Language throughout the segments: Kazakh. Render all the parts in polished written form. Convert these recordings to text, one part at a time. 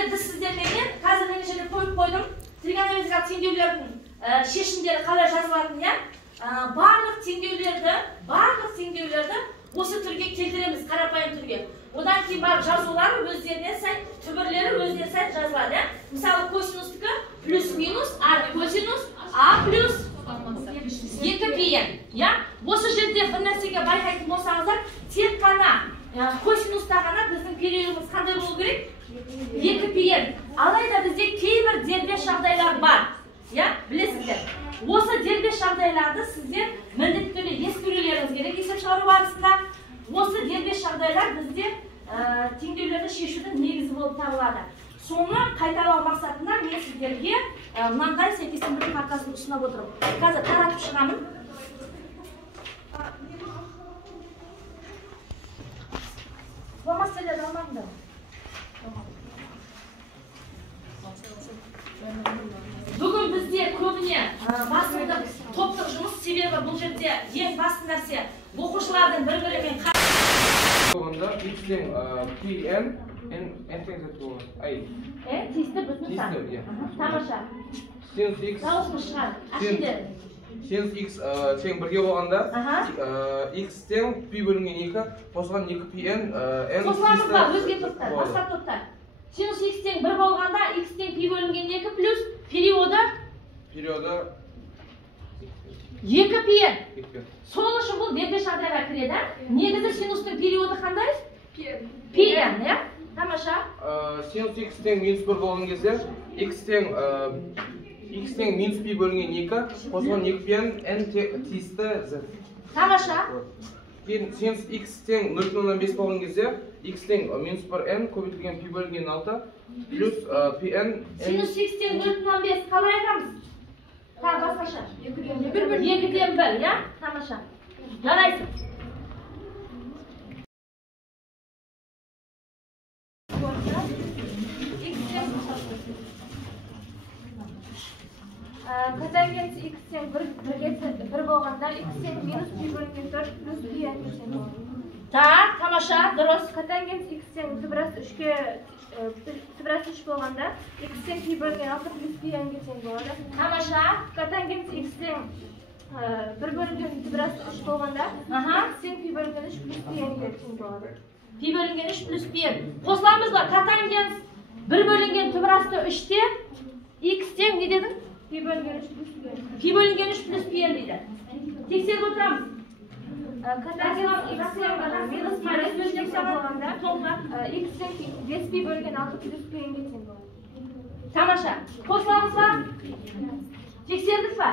жерде біз сіздермен қазір мен жерде қойып қойдым. Тригонометрикалық теңдеулердің шешімдері қалай жазылатын, иә? Барлық теңдеулерді осы түрге келтіреміз, қарапайым түрге. Одан кейін барып жазулары өздеріне сай, түбірлері өздеріне сай жазылады, иә? Мысалы, косинустікі плюс минус, а косинус, а плюс 2πn, иә? Осы жерде бір нәрсеге байқайтын болсаңыздар, тек қана косинуста ғана біздің периодымыз қандай болу керек? 2πn. Алайда бізде кейбір дербес жағдайлар бар. Я, білесіздер. Осы дербес жағдайларды сіздер міндетті түрде ескерулеріңіз керек есеп шығару барысында. Осы дербес жағдайлар бізде теңдеулерді шешудің негізі болып табылады. Соны қайталау мақсатында мен сіздерге мынандай сәйкестендіру картасын ұсынып отырмын. Қазір таратып шығамын. Болмастелерді алмаңдар. Бүгін бізде көбіне басымдық топтық жұмыс, себебі бұл жерде ең басты нәрсе оқушылардың бір-бірімен болғанда x-тен pn n тең z болады. Тиісті бүтін сан. Тамаша. Синус x дауысымыз шығар. Ашыңдар. Синус x тең 1-ге болғанда x тең π бөлінген 2 қосылған 2πn n қосыламыз ба өзге топтар, басқа топтар. Синус x тең 1 болғанда x тең π бөлінген 2 плюс периоды 2πn. Сол үшін бұл дербес жағдайға кіреді. Негізі синустың периоды қандай? pn, иә? Тамаша. Синус x тең минус 1 болған кезде x тең минус π бөлінген 2 қосылған 2πn n тиісті z. Тамаша. Синус x тең 0,5 болған кезде x тең минус 1n көбейтілген π бөлінген 6 плюс pn. Синус x тең 0,5 қалай айтамыз? Тағы басқаша. 2-ден 1, иә? Тамаша. Жарайсың. Котангенс x тең 1 болғанда x тең минус π бөлінген 4 плюс pn тең болады. Так, тамаша, дұрыс. Котангенс x тең түбірас 3 болғанда x тең π бөлінген 6 плюс pn тең болады. Тамаша, котангенс x тең 1 бөлінген түбірас 3 болғанда x тең π бөлінген 3 плюс pn тең болады. Π бөлінген 3 плюс pn. Қосыламыз ба? Котангенс 1 бөлінген түбірасты 3-те x тең не дедің? Π бөлінген 3 плюс pn дейді. Тексеріп отырамыз. Котангенс x тең минус minus болғанда x тең 5π бөлінген 6 плюс pn тең болады. Тамаша. Қосыламыз ба? Тексердік па?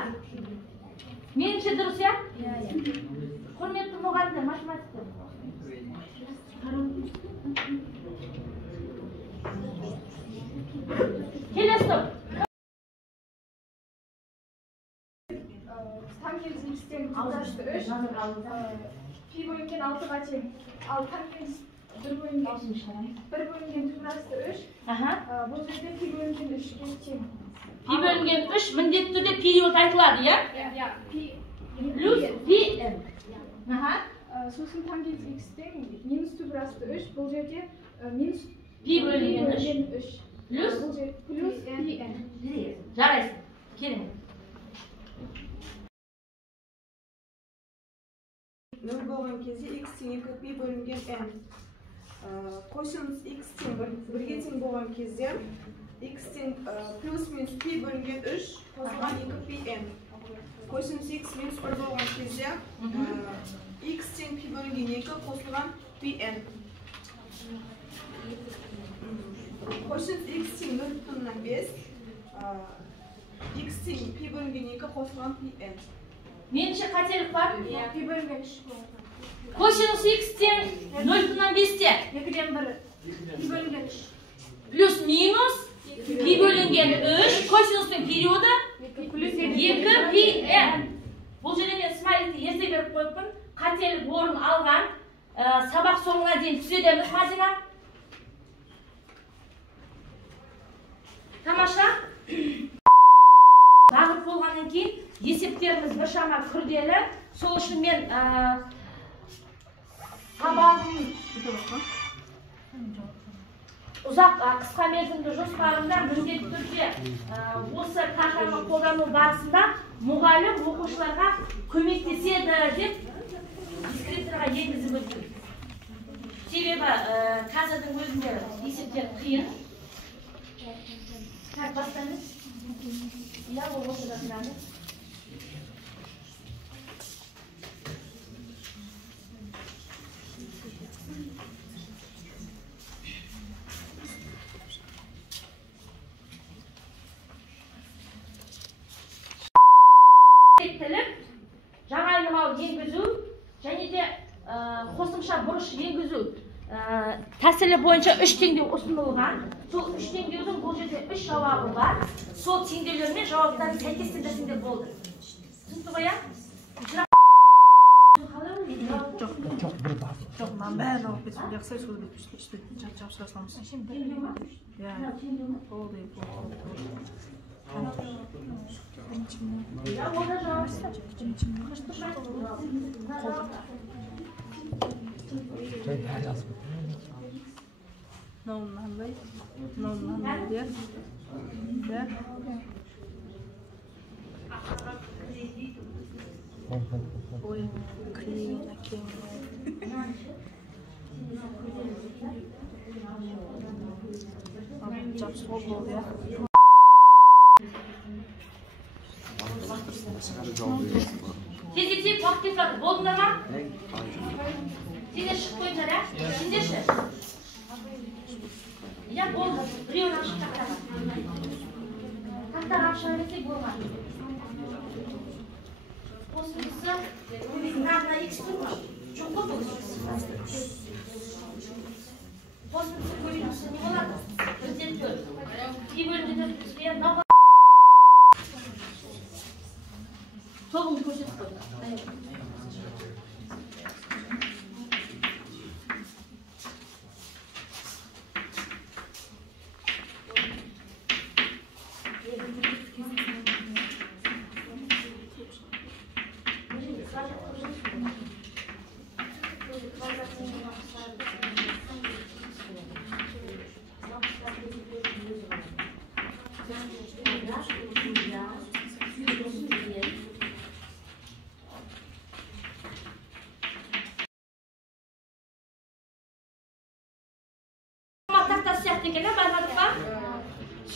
Меніңше дұрыс, иә? Құрметті мұғалімдер, математиктер. Келесі топ. Tangents x тең түбірасты 3 π бөлінген 6-ға тең. Ал tangents 1 бөлінген түбірасты 3 бұл жерде π бөлінген 3-ге тең. Π бөлінген 3 міндетті түрде период айтылады, иә? Плюс pn. Сосын tangents x тең минус түбірасты 3 бұл жерде минус π бөлінген 3 плюс pn. Жарайсың. Келіңіз. 0 болған кезде x тең 2π бөлінген n. Косинус x тең 1-ге тең болған кезде x тең плюс минус π бөлінген 3 қосылған 2πn. Косинус x минус 1 болған кезде x тең π бөлінген 2 қосылған pn. Косинус x тең 0,5 x тең π бөлінген 2 қосылған pn. Меніңше қателік бар? Пи бөлінген 3 болады. Косинус x тең 0,5-те 2-ден 1 пи бөлінген 3 плюс минус π бөлінген 3 косинустың периоды 2πn. Бұл жерде мен смайликті ерте беріп қойыппын. Қателік орын алған. Сабақ соңына дейін түзедеміз, Мадина. Тамаша. Бағып болғаннан кейін есептеріміз біршама күрделі. Сол үшін мен сабағым ұзақ қысқа мерзімді жоспарында міндетті түрде осы картаны қолдану барысында мұғалім оқушыларға көмектеседі деп дискрипторға енгізіп өткен. Себебі қазірдің өзінде есептер қиын. Бастаңыз. Я ол ортада тұрады. Жаңа айнымалы енгізу және де қосымша бұрыш енгізу тәсілі бойынша 3 теңдеу ұсынылған. Сол 3 теңдеудің бұл жерде 3 жауабы бар. Сол теңдеулермен жауаптарын сәйкестендірсеңдер болды. Түсінікті ғой, Жоқ, бір бар. Жоқ, мен бәрін алып кетсем, жақсы сол бетте жапсыра саламыз. Иә. Болды. Ой, кривина, жапсыруға болды, иә. Тездетейік, уақыт кетіп жатыр. Болдыңдар ма? Сендер шығып қойыңдар, ә? Сендерші? Иә, болды. Біреуін ашып тақтаға. Тақтаға ашып берсек болмады. Қосымызы, мына X тұрма. Жоқ қой бұл. Қосымызы көбейтісі не болады? 1-4. Үй бөлімде бізбе науға. Тобыңды көрсетіп қойды.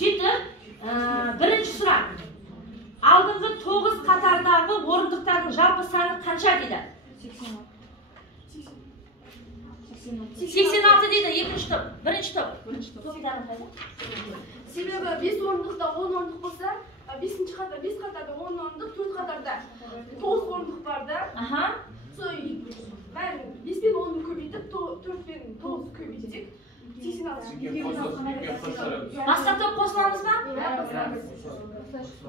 Сөйтіп, бірінші сұрақ. Алдыңғы 9 қатардағы орындықтардың жалпы саны қанша дейді? 86 дейді, екінші топ. Бірінші топ. Себебі 5 орындықта 10 орындық болса, 5 қатарда 10 орындық, 4 қатарда 9 орындық бар да. Сол бәрін 5 пен 10-ны көбейтіп, 4 пен 9-ны көбейтсек, 86. Бастапта қосыламыз ба?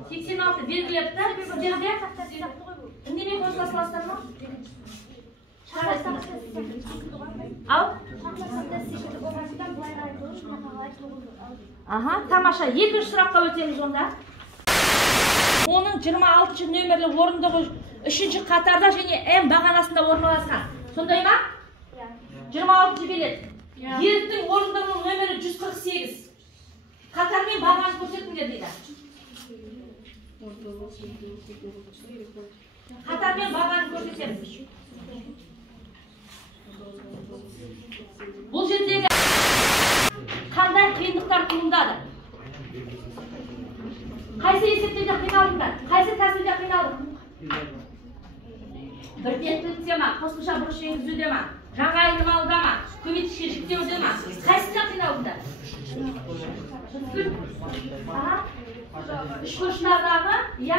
86 белгілепті. Сіздерде үндемей қосыла саласыздар ма? Ал? Тамаша. Екінші сұраққа өтеміз онда. Оның 26 нөмірлі орындығы 3-ші қатарда және М бағанасында орналасқан. Сондай ма? 26 билет. Еріктің орындығының нөмірі 148. Қатармен бағаны көрсетіңдер дейді. Қатармен бағаны көрсетеміз. Бұл жердегі қандай қиындықтар туындады? Қайсы есептерде қиналдыңдар? Қайсы тәсілде қиналдың? Біртектілікте ма? Қосымша бұрыш енгізуде ма? Жаңа айнымалыда ма? Көмектішке жіктеуде ма? Қайсында қиналдыңдар? Үш бұрыштардағы, иә,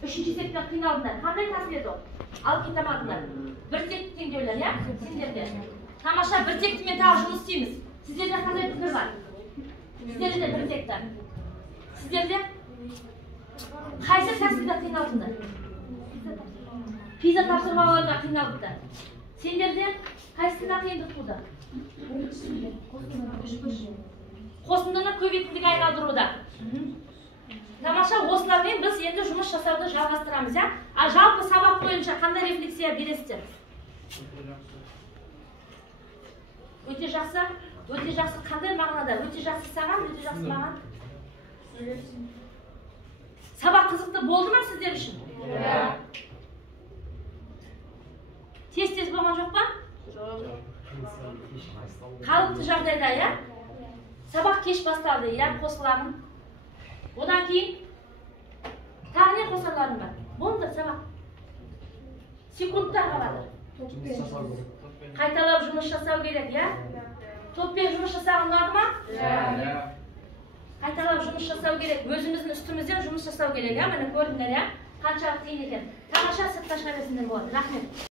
үшінші есепте қиналдыңдар. Қандай тәсіл еді ол? Алып кете алмадыңдар. Біртекті теңдеулер, иә? Сендерде. Тамаша, біртектімен тағы жұмыс істейміз. Сіздерде қандай пікір бар? Сіздерде біртекті. Сіздерде қайсы тәсілде қиналдыңдар? Пиза тапсырмаларда қиналдыңдар. Сендерде қайсында қиындық туды? Қосындыны көбейтіндіге айналдыруда. Тамаша, осылармен біз енді жұмыс жасауды жалғастырамыз, иә? А жалпы сабақ бойынша қандай рефлексия бересіздер? Өте жақсы. Өте жақсы қандай мағынада? Өте жақсы саған, өте жақсы маған. Сабақ қызықты болды ма сіздер үшін? Тез болған жоқ па? Қалыпты жағдайда, я? Сабақ кеш басталды, я қосыламын. Одан кейін тағы не қосарларым бар? Болды сабақ. Секундтар қалады. Қайталап жұмыс жасау керек, я? Топпен жұмыс жасаған ұнады ма? Қайталап жұмыс жасау керек. Өзіміздің үстімізден жұмыс жасау керек, я? Міне көрдіңдер, я? Қаншалық қиын екен. Тамаша сыртқа шыға берсіндер болады. Рахмет.